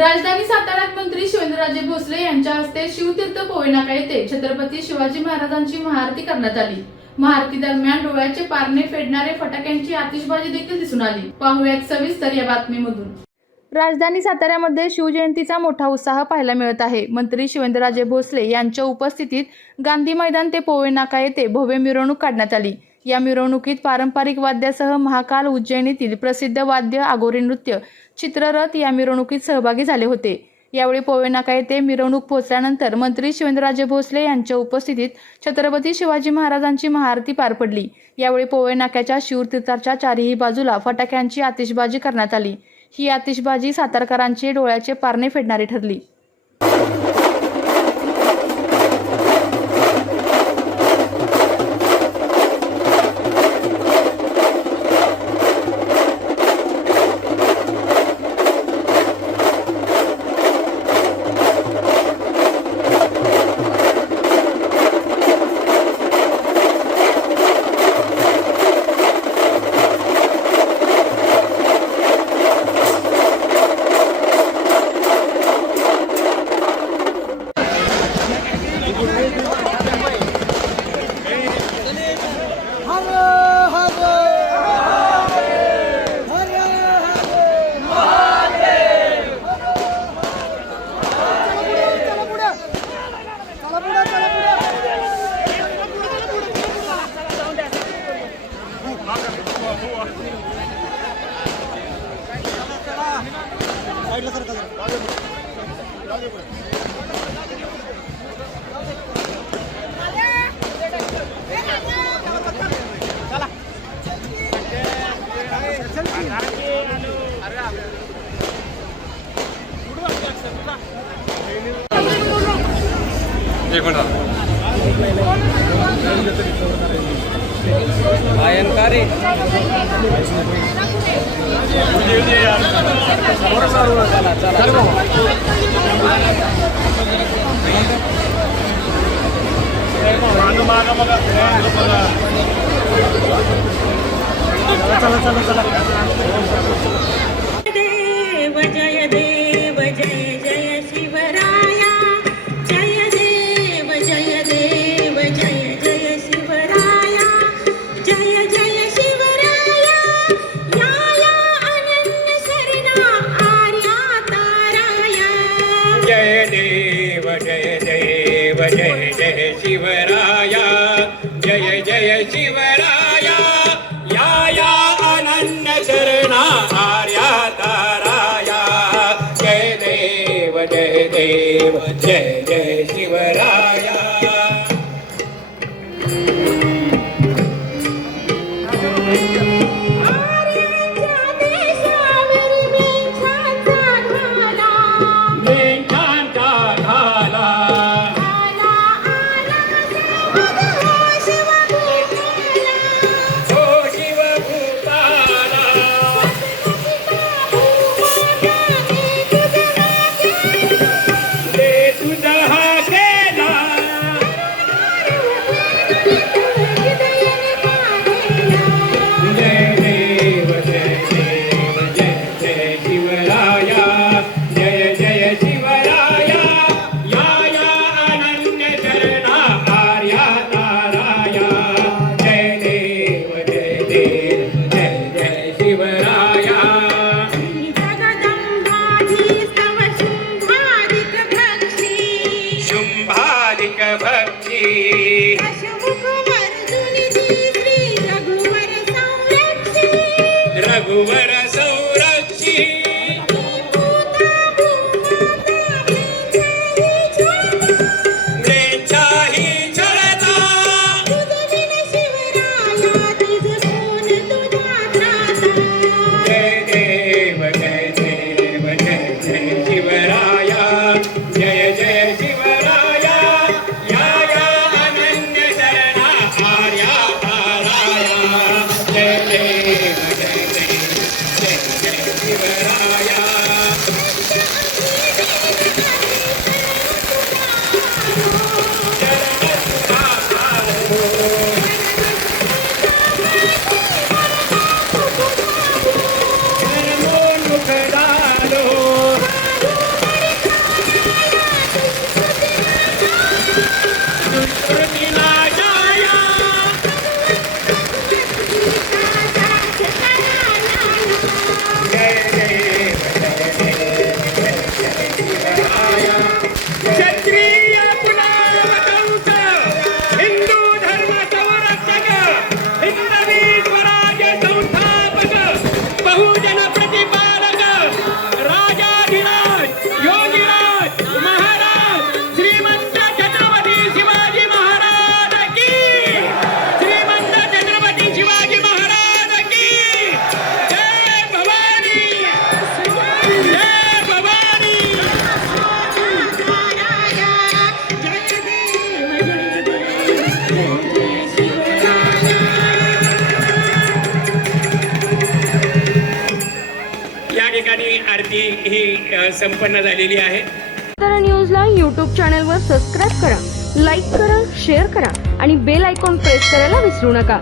राजधानी साताऱ्यात मंत्री शिवेंद्रराजे भोसले यांच्या हस्ते शिवतीर्थ पोवई नाका येथे छत्रपती शिवाजी महाराजांची महाआरती करण्यात आली। महाआरती दरम्यान डोळ्याचे पारणे फेडणारे फटाक्यांची आतिषबाजी देखील दिसून आली। पाहुयात सविस्तर या बातमीमधून। राजधानी साताऱ्यामध्ये शिवजयंतीचा मोठा उत्साह पाहायला मिळत आहे। मंत्री शिवेंद्रराजे भोसले यांच्या उपस्थितीत गांधी मैदान ते पोवई नाका येथे भव्य मिरवणूक काढण्यात आली। या मिरवणुकीत पारंपरिक वाद्यासह महाकाल उज्जैनीतील प्रसिद्ध वाद्य आगोरी नृत्य चित्ररथ या मिरवणुकीत सहभागी झाले होते। यावेळी पोवई नाका येथे मिरवणूक पोहोचल्यानंतर मंत्री शिवेंद्रराजे भोसले यांच्या उपस्थितीत छत्रपती शिवाजी महाराजांची महाआरती पार पडली। यावेळी पोवई नाक्याच्या शिवतीर्थाच्या चारही बाजूला फटाक्यांची आतिषबाजी करण्यात आली। ही आतिषबाजी सातारकरांचे डोळ्याचे पारणे फेडणारी ठरली। एक मिनट आयनकारी चला चला चला देव जय देव जय जय शिवराया जय देव जय देव जय जय शिवराया जय जय शिवराया या अनन्य शरणा आर्या ताराया जय देव जय देव जय जय शिवराया जय जय शिवराया या अनन्य शरणा आर्या ताराया जय देव जय जय शिवराया। रघुवर संरक्षी वेचाही छळता जय देव जय देव जय जय शिवराया जय जय शिवराया या अनन्य शरणा आर्या ताराया जय देव जय बहुजन प्रतिपालक राजाधिराज योगीराज महाराज श्रीमंत छत्रपती शिवाजी महाराज की, श्रीमंत छत्रपती शिवाजी महाराज की जय भवानी, जय भवानी. या ठिकाणी आरती ही संपन्न झालेली आहे. तर न्यूजला यूट्यूब चॅनलवर सबस्क्राईब करा, लाईक करा, शेअर करा आणि बेल आयकॉन प्रेस करायला विसरू नका.